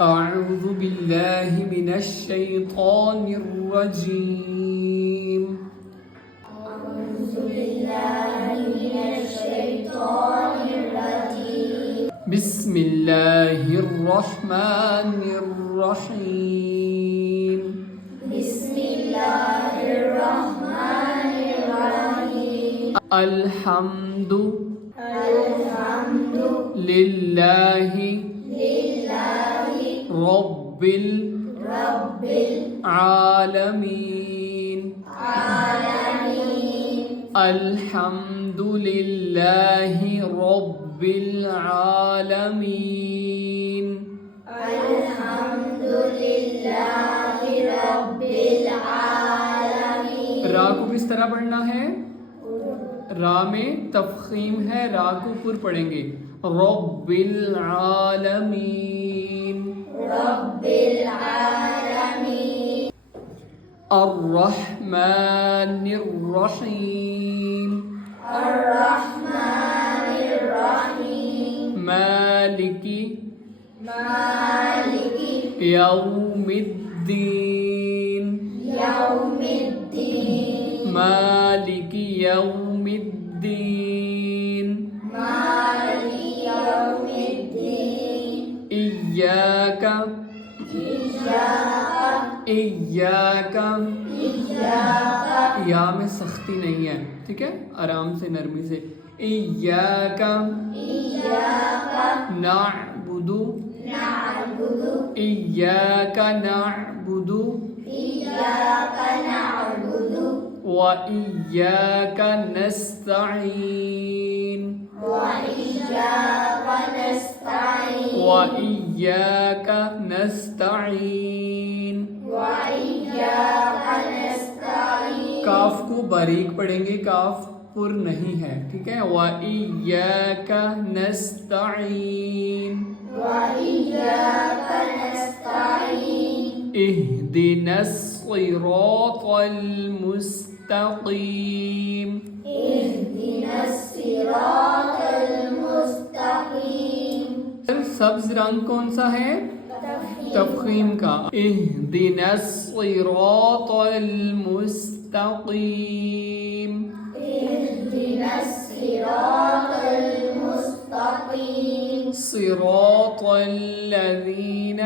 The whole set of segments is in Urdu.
أعوذ بالله من الشيطان الرجيم. أعوذ بالله من الشيطان الرجيم. بسم الله الرحمن الرحيم. بسم الله الرحمن الرحيم. الحمد لله رب العالمين. الحمد لله رب العالمين. الحمد لله رب العالمين. را کو کس طرح پڑھنا ہے؟ را میں تفخیم ہے، را کو پر پڑھیں گے. رب العالمین. رب العالمین. الرحمن الرحیم. الرحمن الرحیم. مالک یوم الدین. یوم الدین. مالک یوم الدین. مالک یوم الدین. ایاک یا میں سختی نہیں ہے، ٹھیک ہے، آرام سے نرمی سے. ایاک نعبد. ایاک نعبد وإياك نستعين. وإياك نستعين. کاف کو باریک پڑھیں گے، کاف پر نہیں ہے، ٹھیک ہے. وإياك نستعين. اهدنا الصراط المستقيم. اهدنا الصراط المستقيم. سبز رنگ کون سا ہے؟ تفخیم کا. اهدنا الصراط المستقيم. اهدنا الصراط المستقيم. صراط الذين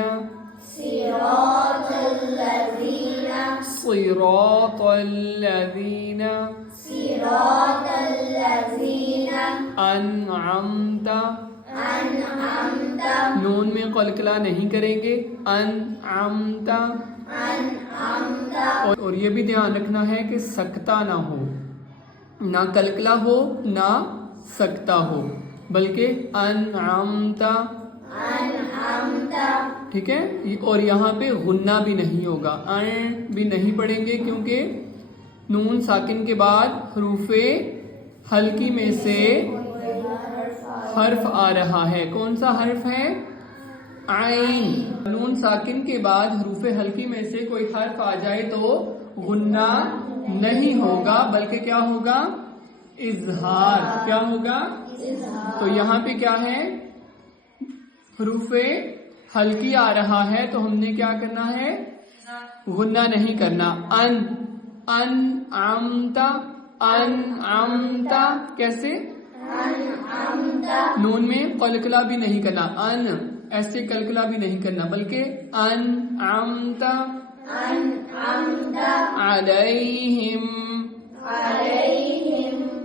صراط الذين صراط الذين صراط الذين أنعمت. أنعمت. نون میں قلقلہ نہیں کریں گے. انعمت. أنعمت. اور یہ بھی دھیان رکھنا ہے کہ سکتہ نہ ہو، نہ قلقلہ ہو نہ سکتہ ہو، بلکہ انعمت. أنعمت. ٹھیک ہے. اور یہاں پہ غنہ بھی نہیں ہوگا، بھی نہیں پڑھیں گے، کیونکہ نون ساکن کے بعد حروف حلقی میں سے حرف آ رہا ہے. کون سا حرف ہے؟ عین. نون ساکن کے بعد حروف حلقی میں سے کوئی حرف آ جائے تو غنہ نہیں ہوگا، بلکہ کیا ہوگا؟ اظہار. کیا ہوگا؟ تو یہاں پہ کیا ہے؟ حروف حلقی آ رہا ہے تو ہم نے کیا کرنا ہے؟ غنہ نہیں کرنا. انعمت. کیسے؟ نون میں قلقلہ بھی نہیں کرنا، ایسے قلقلہ بھی نہیں کرنا، بلکہ انعمت علیہم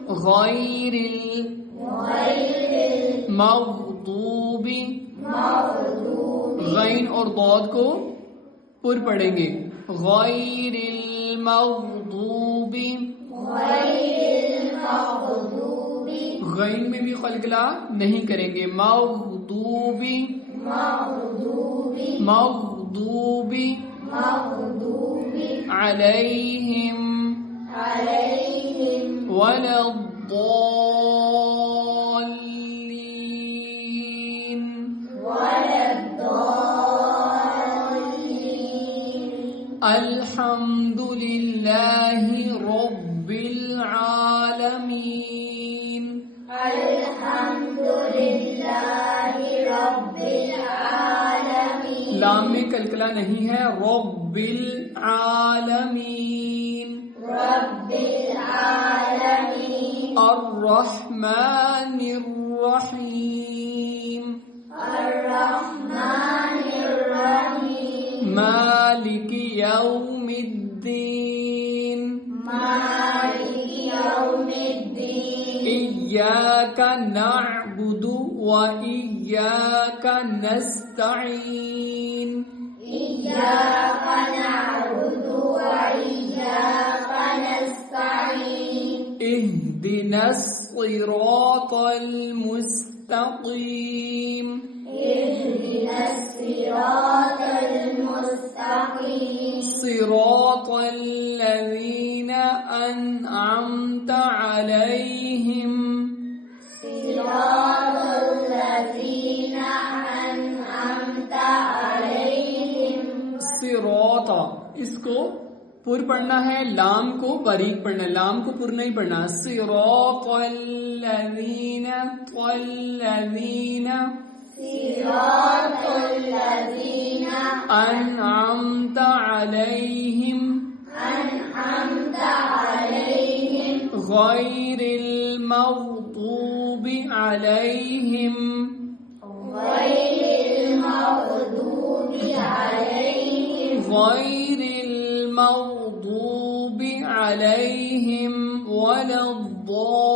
غیر المغضوب. غین اور ضاد کو پر پڑھیں گے. غیر المغضوب. غین میں بھی قلقلہ نہیں کریں گے. مغضوب. علیہم ولا الضالین. الحمد للہ رب العالمین. لام میں کلکلا نہیں ہے. رب العالمین. رب العالمین. الرحمن الرحیم. الرحمن الرحیم. مالک یوم الدین. مالک یوم الدین. إياك نعبد وإياك نستعين. إياك نعبد وإياك نستعين. اهدنا الصراط المستقيم. اهدنا الصراط المستقيم. صراط الذين أنعمت عليهم. صراط الذين أنعمت عليهم. صراط اس کو پر پڑھنا ہے, لام کو باریک پڑھنا ہے, لام کو پر نہیں پڑھنا. صراط الذین. صراط الذين أنعمت عليهم. أنعمت عليهم. غير المغضوب عليهم. غير المغضوب عليهم. غير المغضوب عليهم ولا الضالين.